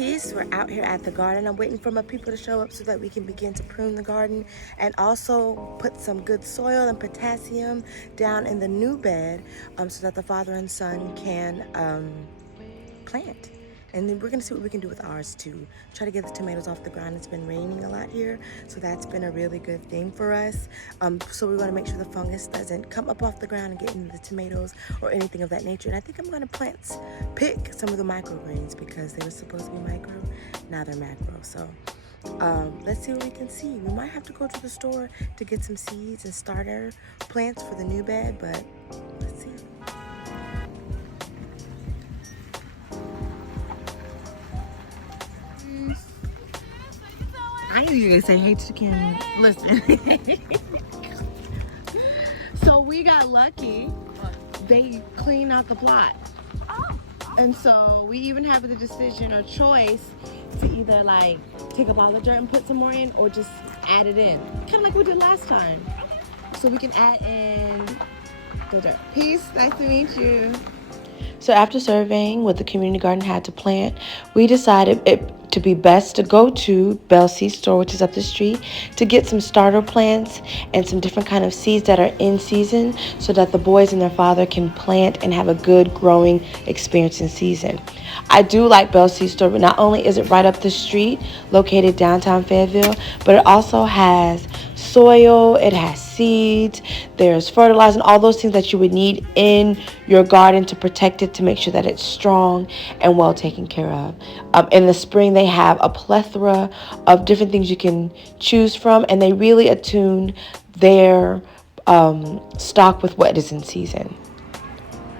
Peace. We're out here at the garden. I'm waiting for my people to show up so that we can begin to prune the garden and also put some good soil and potassium down in the new bed so that the father and son can plant. And then we're gonna see what we can do with ours too. Try to get the tomatoes off the ground. It's been raining a lot here, so that's been a really good thing for us. So we wanna make sure the fungus doesn't come up off the ground and get into the tomatoes or anything of that nature. And I think I'm gonna pick some of the microgreens because they were supposed to be micro, now they're macro. So let's see what we can see. We might have to go to the store to get some seeds and starter plants for the new bed, but let's see. I knew you were gonna say hey to the camera. Listen. So we got lucky. They cleaned out the plot. And so we even have the decision or choice to either like take up all the dirt and put some more in or just add it in. Kind of like we did last time. So we can add in the dirt. Peace, nice to meet you. So after surveying what the community garden had to plant, we decided it to be best to go to Bell Seed Store, which is up the street, to get some starter plants and some different kind of seeds that are in season so that the boys and their father can plant and have a good growing experience in season. I do like Bell Seed Store, but not only is it right up the street, located downtown Fayetteville, but it also has soil, it has seeds, there's fertilizer and all those things that you would need in your garden to protect it, to make sure that it's strong and well taken care of. In the spring, they have a plethora of different things you can choose from, and they really attune their stock with what is in season.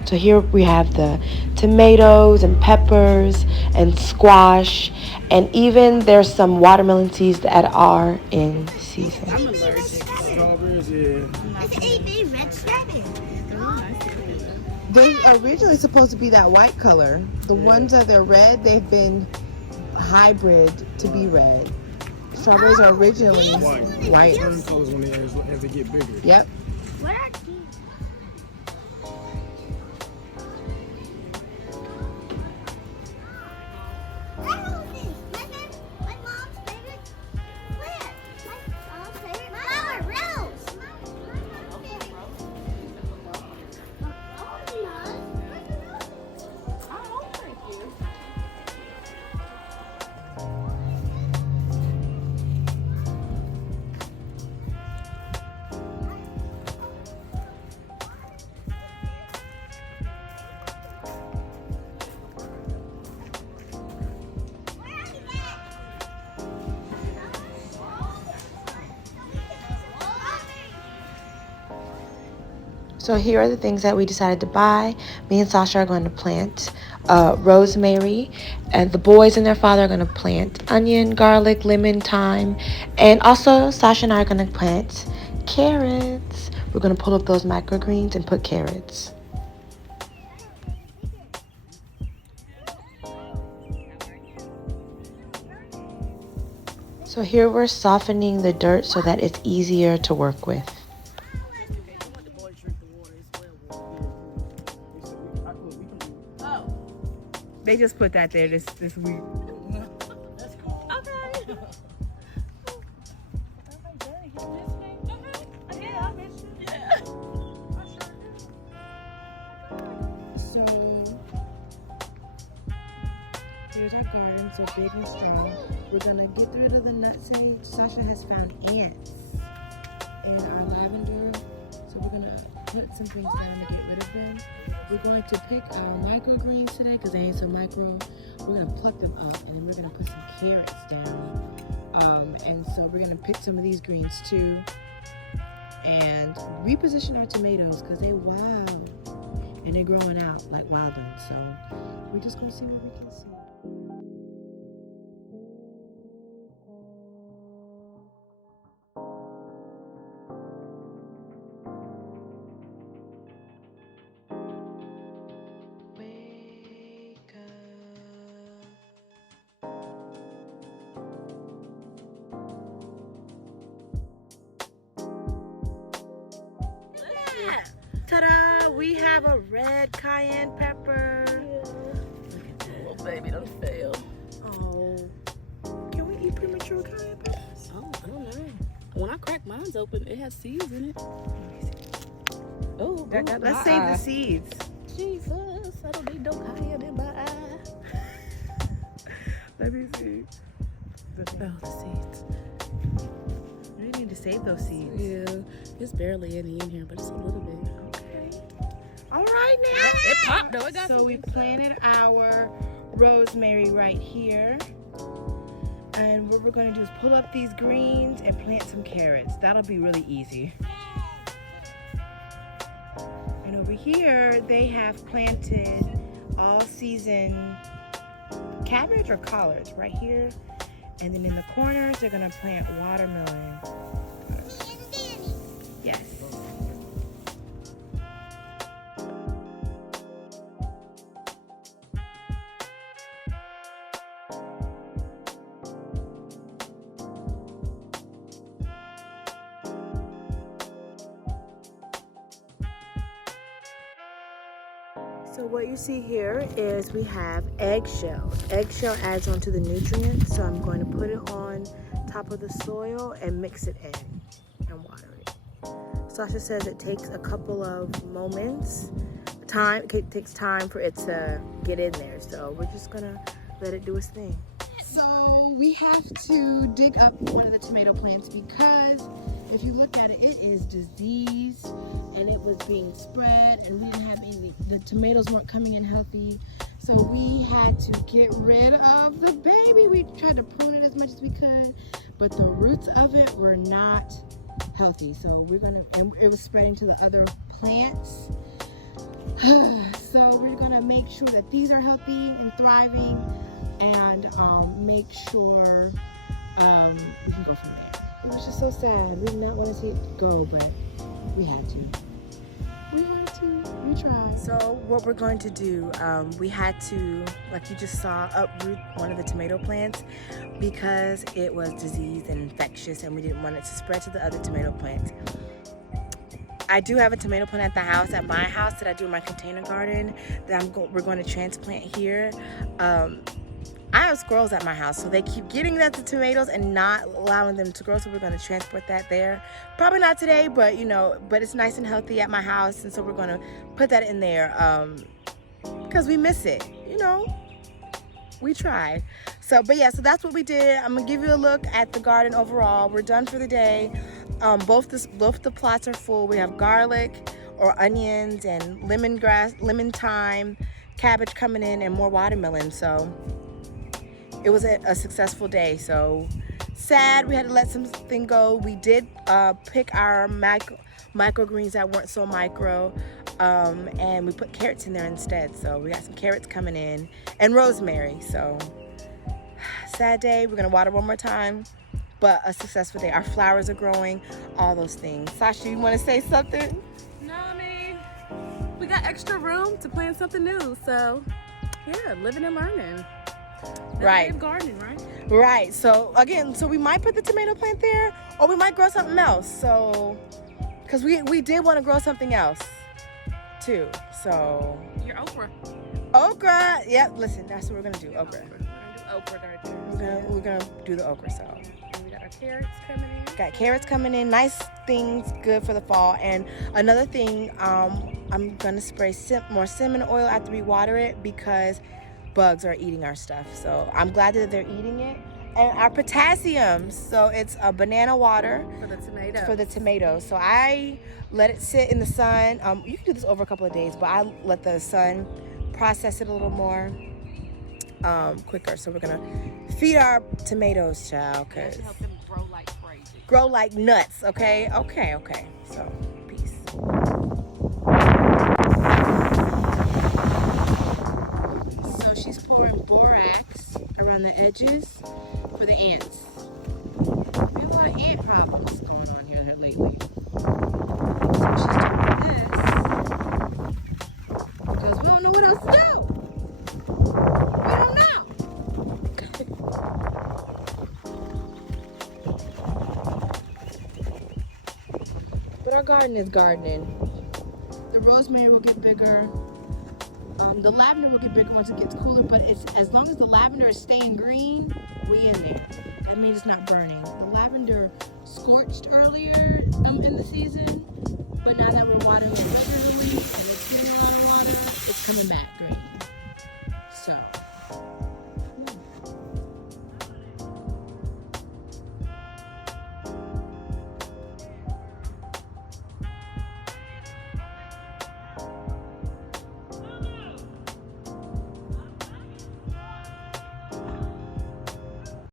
So here we have the tomatoes and peppers and squash, and even there's some watermelon seeds that are in season. I'm allergic. Strawberries, yeah. They red strawberries. They are originally supposed to be that white color. The ones that are red, they've been hybrid to be red. Strawberries are originally white. Certain colors when as they get bigger. Yep. What are these? My mom's favorite plant. My mom's favorite flower, rose. So here are the things that we decided to buy. Me and Sasha are going to plant rosemary, and the boys and their father are going to plant onion, garlic, lemon, thyme, and also Sasha and I are going to plant carrots. We're going to pull up those microgreens and put carrots. So here we're softening the dirt so that it's easier to work with. They just put that there this week. That's cool. Okay. So here's our garden, so big and strong. We're gonna get rid of the nutmeg. Sasha has found ants in our lavender, so we're gonna put some things down to get rid of them. We're going to pick our microgreens today because they ain't so micro. We're gonna pluck them up, and then we're gonna put some carrots down. And so we're gonna pick some of these greens too, and reposition our tomatoes because they wild and they're growing out like wild ones. So we're just gonna see what we can see. Ta-da! We have a red cayenne pepper. Oh, baby, don't fail. Oh, Mine's open. It has seeds in it. Oh, Let's save the seeds. Jesus, I don't need no cayenne in my eye. Let me see. Oh, the seeds. We need to save those seeds. Yeah, it's barely any in here, but it's a little bit. Okay. All right now. It popped though. It got So we planted our rosemary right here. And what we're going to do is pull up these greens and plant some carrots. That'll be really easy. And over here, they have planted all season cabbage or collards right here. And then in the corners, they're going to plant watermelon. Yes. So what you see here is we have eggshell. Eggshell adds on to the nutrients, so I'm going to put it on top of the soil and mix it in and water it. Sasha says it takes a couple of moments. It takes time for it to get in there, so we're just gonna let it do its thing. So we have to dig up one of the tomato plants because if you look at it, it is diseased and it was being spread and we didn't have any, the tomatoes weren't coming in healthy. So we had to get rid of the baby. We tried to prune it as much as we could, but the roots of it were not healthy. So it was spreading to the other plants. So we're gonna make sure that these are healthy and thriving and make sure we can go from there. It was just so sad. We did not want to see it go, but we had to. We tried. So what we're going to do, we had to, like you just saw, uproot one of the tomato plants because it was diseased and infectious and we didn't want it to spread to the other tomato plants. I do have a tomato plant at the house, at my house, that I do in my container garden that we're going to transplant here. I have squirrels at my house, so they keep getting at the tomatoes and not allowing them to grow, so we're going to transport that there. Probably not today, but but it's nice and healthy at my house, and so we're going to put that in there because we miss it, we tried. So that's what we did. I'm going to give you a look at the garden overall. We're done for the day. Both the plots are full. We have garlic or onions and lemongrass, lemon thyme, cabbage coming in, and more watermelon. So it was a successful day. So sad we had to let something go. We did pick our microgreens that weren't so micro, and we put carrots in there instead. So we got some carrots coming in and rosemary. So sad day. We're gonna water one more time, but a successful day. Our flowers are growing, all those things. Sasha, you want to say something? No, I mean, we got extra room to plant something new. So yeah, living and learning. Right. Gardening, right? Right. So again, we might put the tomato plant there, or we might grow something else. So, because we did want to grow something else too. So. Your okra. Okra. Yep. Listen, that's what we're gonna do. Okra. We're gonna do okra right there. We're gonna do the okra. So. And we got our carrots coming in. Got carrots coming in. Nice things, good for the fall. And another thing, I'm gonna spray more cinnamon oil after we water it because bugs are eating our stuff. So I'm glad that they're eating it. And our potassium, so it's a banana water for the tomatoes. So I let it sit in the sun. You can do this over a couple of days, but I let the sun process it a little more quicker. So we're gonna feed our tomatoes, child, cause help them grow like crazy. Grow like nuts. Okay. So peace. So she's pouring borax around the edges for the ants. We have a lot of ant problems going on here lately. So she's doing this because we don't know what else to do. We don't know. But our garden is gardening. The rosemary will get bigger. The lavender will get bigger once it gets cooler, but it's as long as the lavender is staying green, we in there. That means it's not burning. The lavender scorched earlier in the season.